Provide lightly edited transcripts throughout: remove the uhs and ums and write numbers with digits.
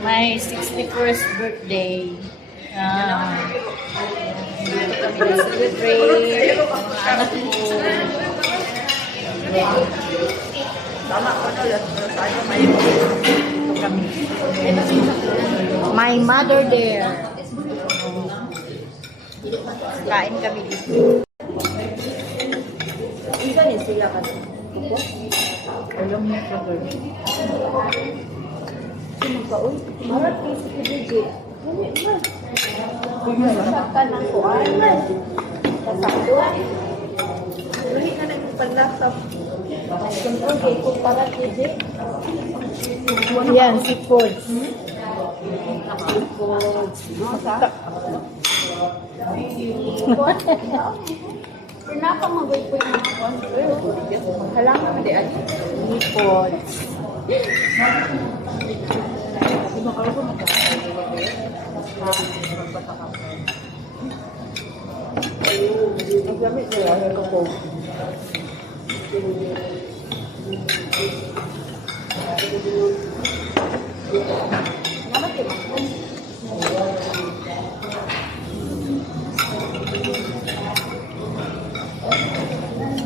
My 61st birthday. Dito kami na-celebrate. Mga anak ko. Tama ko na lang. Saan may ito kami. My mother there. Kain kami dito. Isa ni sila kasi. Kupo? Alam niya sa girl. Sino ka? Uy, marat kayo sa PDG. Masaktan ng kuwan. Kasaktuan. Lahi ka nagpaglasap. Siyempre, kay kung para PDG. Yan, seafood. Pinapa mag-wait po yung mga kuwan. Kailangan na di ay. Seafood. Di ba kayo Naglamit nila yung kako. Naman kayo mga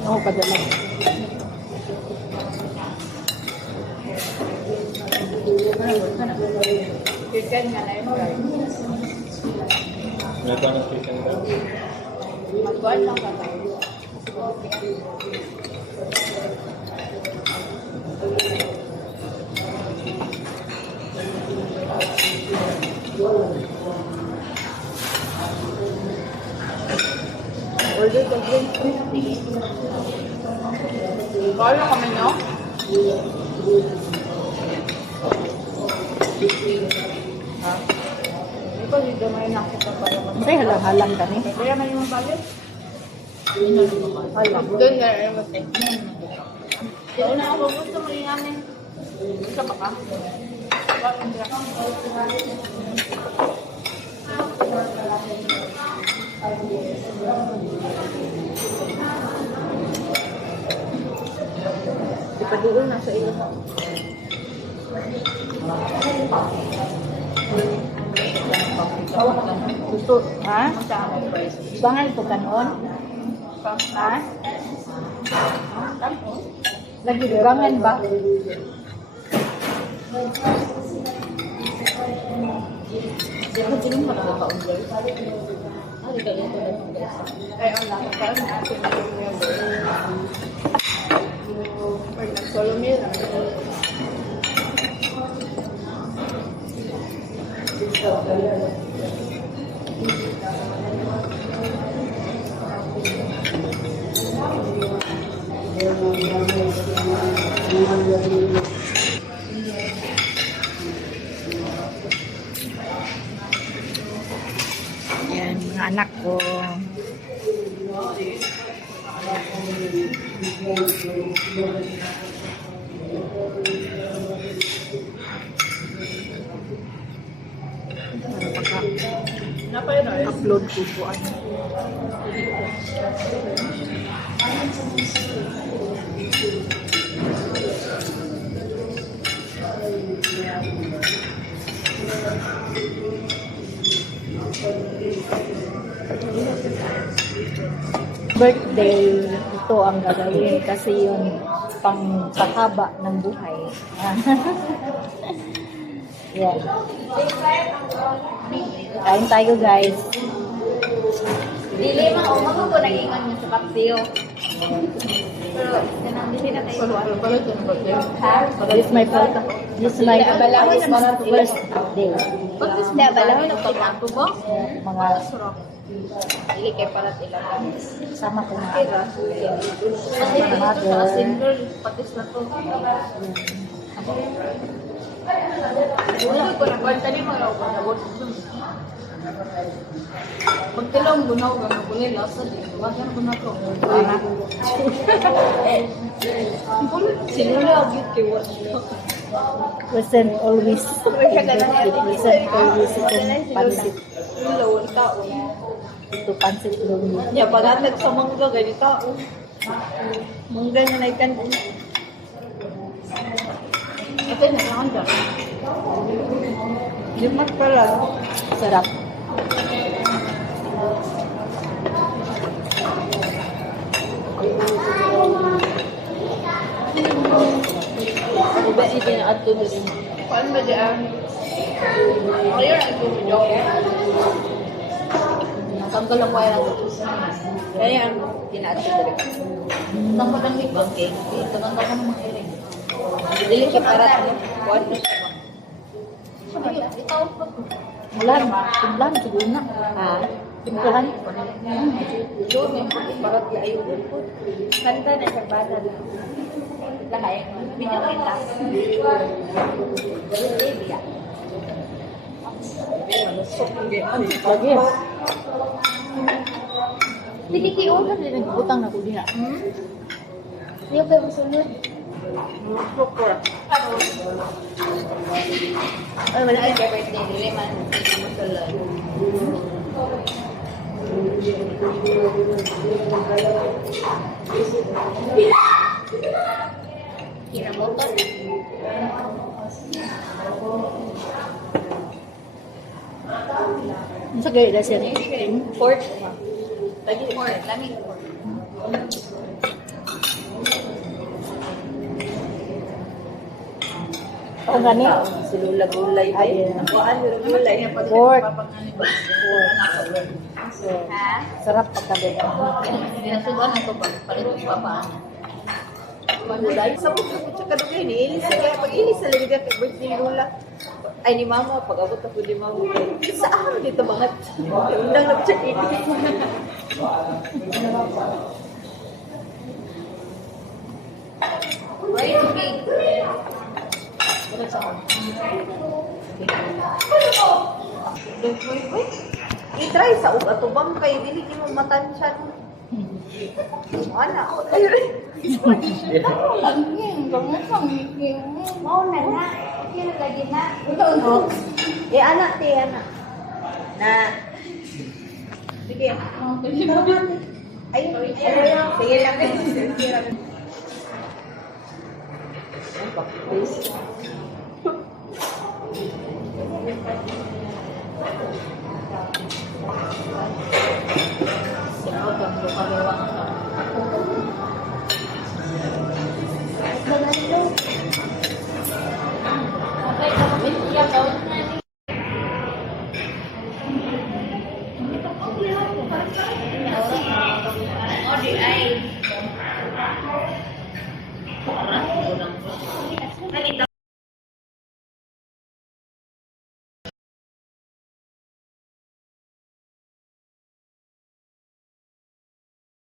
Ako padala. chicken nga na yun. Ito ang chicken daw. Magkuhan lang ka tayo. Order ka din. Kala kami nyo? Ha? Ito, dito may nakita pa naman. Kasi halang-halang kami. Kaya may mga balik? Halang. Doon na rin mo tayo. Doon na ako gusto mo yung amin. Isa pa ka? Ipaduol na sa ilo. Gusto, ha? Bangal po kanon? Ha? Lagi bangal ba? Ako din mo na pa-order. Ay, kaya ito na. Ay, ang laki pa rin natin yung or nag-solo meal. Yan, mga anak ko. Upload ko po ano. Birthday, ito ang gagawin kasi yun pang pahaba ng buhay. Yan. Kain tayo guys. Dili man ako ko nag-ingon niya sa kapsiyo. Pero nanandili na tayo. This is my first day. Pagkis na balahon ng pagkato ba? Mga Dili kay para ilang. sama ko na. Mga mother. Single patis na to. Wala ko na kwenta ni mga ako na work. Pagtilong gunaw ka ko ni lasa din. Wala ko na to. Sinula gyud kay work. Present always. Present always itong pansit. Lawon tao. Ito pansit lumi. Ya pagatag sa mangga ganito tao. Mungga na naikan. Ito na lang dyan. Limat pala. Sarap. Iba hindi na ato din. Paano ba dyan? Ayun, ito mo. Tanggal ang wire ang kaya ang kinaato din. Tanggal ang may bangke. Ito nang ako ng mga iring. Dili ka para kuwan mo siya. Ito pa. Ulan. Ulan. Siguro na. Ah, Timplahan. doon yung para di ayo po. Kanta na siya bata na. Lahay, binawin lang. Baby. Lagi. Hindi ki-order din nagutang na ko din. Hindi ko pero sunod. Ay, wala ay birthday nila man. Masalan. Kinamoto. Sa gaya siya ni. Pork. Lagi pork. Lami pork. Oo nga ni. Sulula-gulay ba yun? Nakuhaan yung gulay. Pork. Ha? Sarap pagkabi. Sinasubuan na ito palit yung papaan. Pagulay. Sa buto ko siya kadugay ni Ilis. Kaya pag Ilis sa lagi ka birthday Lula. Ay ni Mama, pag-abot ako ni Mama. Sa akin dito bangat. Undang na siya Ilis. Wait, okay. I-try sa ug atubang kay dili ni mo matansyan. Ana, Mau na na. Kaya lagi na. eh anak ti anak. Na. Sige. Ay, sige lang. Sige lang. Kanita